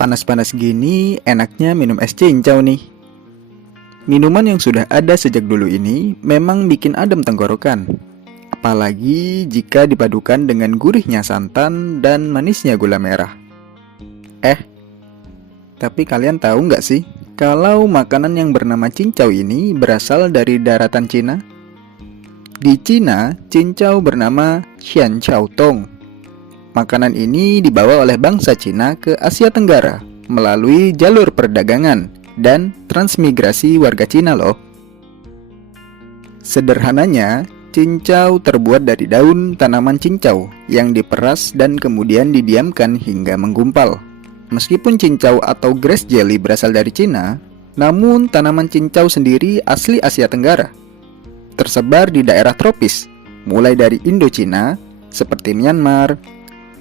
Panas-panas gini, enaknya minum es cincau nih. Minuman yang sudah ada sejak dulu ini memang bikin adem tenggorokan. Apalagi jika dipadukan dengan gurihnya santan dan manisnya gula merah. Tapi kalian tahu nggak sih, kalau makanan yang bernama cincau ini berasal dari daratan Cina? Di Cina, cincau bernama Xianqiao Tong. Makanan ini dibawa oleh bangsa Cina ke Asia Tenggara melalui jalur perdagangan dan transmigrasi warga Cina loh. Sederhananya, cincau terbuat dari daun tanaman cincau yang diperas dan kemudian didiamkan hingga menggumpal. Meskipun cincau atau grass jelly berasal dari Cina, namun tanaman cincau sendiri asli Asia Tenggara. Tersebar di daerah tropis, mulai dari Indochina seperti Myanmar,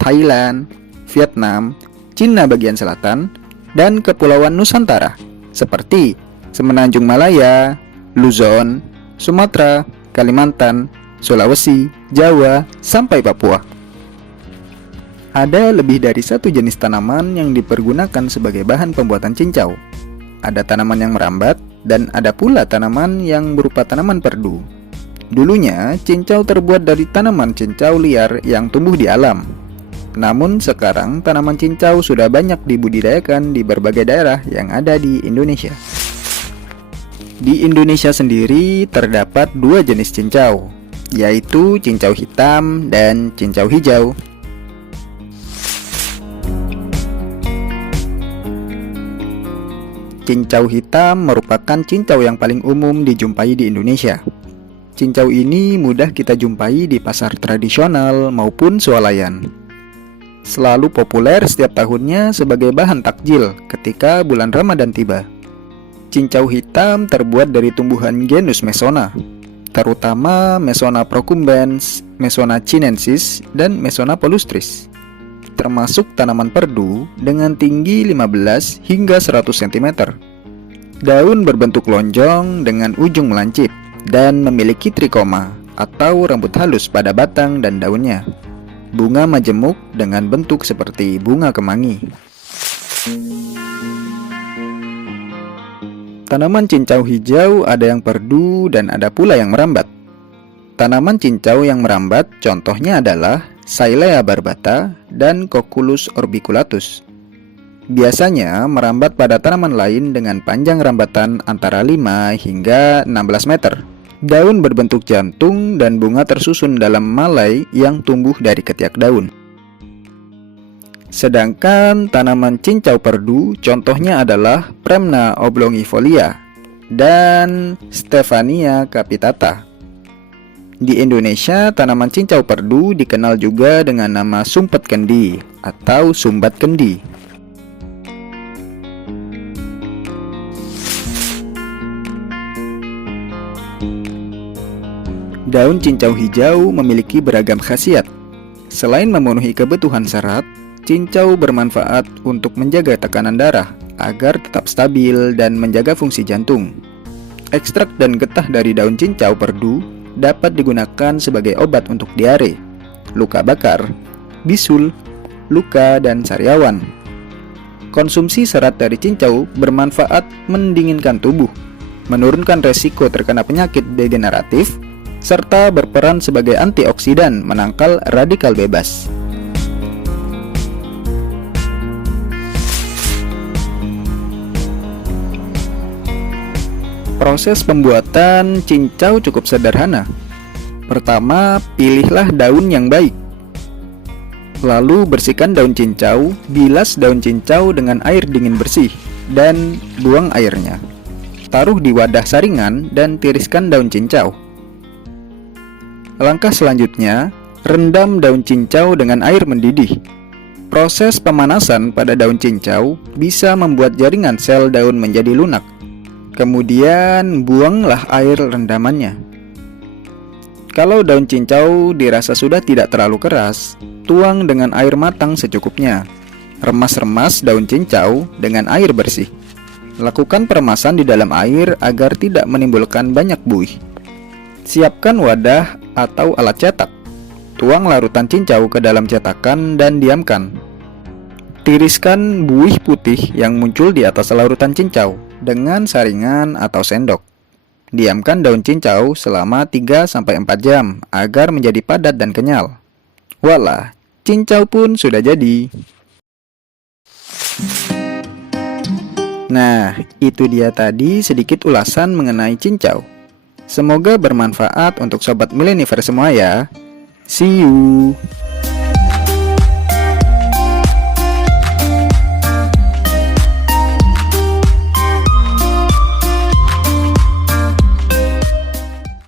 Thailand, Vietnam, Cina bagian selatan, dan Kepulauan Nusantara seperti Semenanjung Malaya, Luzon, Sumatera, Kalimantan, Sulawesi, Jawa, sampai Papua. Ada lebih dari satu jenis tanaman yang dipergunakan sebagai bahan pembuatan cincau. Ada tanaman yang merambat, dan ada pula tanaman yang berupa tanaman perdu. Dulunya, cincau terbuat dari tanaman cincau liar yang tumbuh di alam. Namun sekarang tanaman cincau sudah banyak dibudidayakan di berbagai daerah yang ada di Indonesia. Di Indonesia sendiri terdapat dua jenis cincau, yaitu cincau hitam dan cincau hijau. Cincau hitam merupakan cincau yang paling umum dijumpai di Indonesia. Cincau ini mudah kita jumpai di pasar tradisional maupun swalayan. Selalu populer setiap tahunnya sebagai bahan takjil ketika bulan Ramadan tiba. Cincau hitam terbuat dari tumbuhan genus Mesona, terutama Mesona procumbens, Mesona chinensis, dan Mesona palustris. Termasuk tanaman perdu dengan tinggi 15 hingga 100 cm. Daun berbentuk lonjong dengan ujung melancip dan memiliki trikoma atau rambut halus pada batang dan daunnya. Bunga majemuk dengan bentuk seperti bunga kemangi. Tanaman cincau hijau ada yang perdu dan ada pula yang merambat. Tanaman cincau yang merambat contohnya adalah Caellia barbata dan Cuculus orbiculatus. Biasanya merambat pada tanaman lain dengan panjang rambatan antara 5 hingga 16 meter. Daun berbentuk jantung dan bunga tersusun dalam malai yang tumbuh dari ketiak daun. Sedangkan tanaman cincau perdu contohnya adalah Premna oblongifolia dan Stephania capitata. Di Indonesia, tanaman cincau perdu dikenal juga dengan nama sumpet kendi atau sumbat kendi. Daun cincau hijau memiliki beragam khasiat. Selain memenuhi kebutuhan serat, cincau bermanfaat untuk menjaga tekanan darah agar tetap stabil dan menjaga fungsi jantung. Ekstrak dan getah dari daun cincau perdu dapat digunakan sebagai obat untuk diare, luka bakar, bisul, luka, dan sariawan. Konsumsi serat dari cincau bermanfaat mendinginkan tubuh, menurunkan resiko terkena penyakit degeneratif, serta berperan sebagai antioksidan menangkal radikal bebas. Proses pembuatan cincau cukup sederhana. Pertama, pilihlah daun yang baik. Lalu bersihkan daun cincau, bilas daun cincau dengan air dingin bersih, dan buang airnya. Taruh di wadah saringan dan tiriskan daun cincau. Langkah selanjutnya, rendam daun cincau dengan air mendidih. Proses pemanasan pada daun cincau bisa membuat jaringan sel daun menjadi lunak. Kemudian buanglah air rendamannya. Kalau daun cincau dirasa sudah tidak terlalu keras, tuang dengan air matang secukupnya. Remas-remas daun cincau dengan air bersih. Lakukan peremasan di dalam air agar tidak menimbulkan banyak buih. Siapkan wadah atau alat cetak. Tuang larutan cincau ke dalam cetakan dan diamkan. Tiriskan buih putih yang muncul di atas larutan cincau dengan saringan atau sendok. Diamkan daun cincau selama 3-4 jam agar menjadi padat dan kenyal. Walah, cincau pun sudah jadi. Nah, itu dia tadi sedikit ulasan mengenai cincau. Semoga bermanfaat untuk sobat Mileniver semua ya. See you.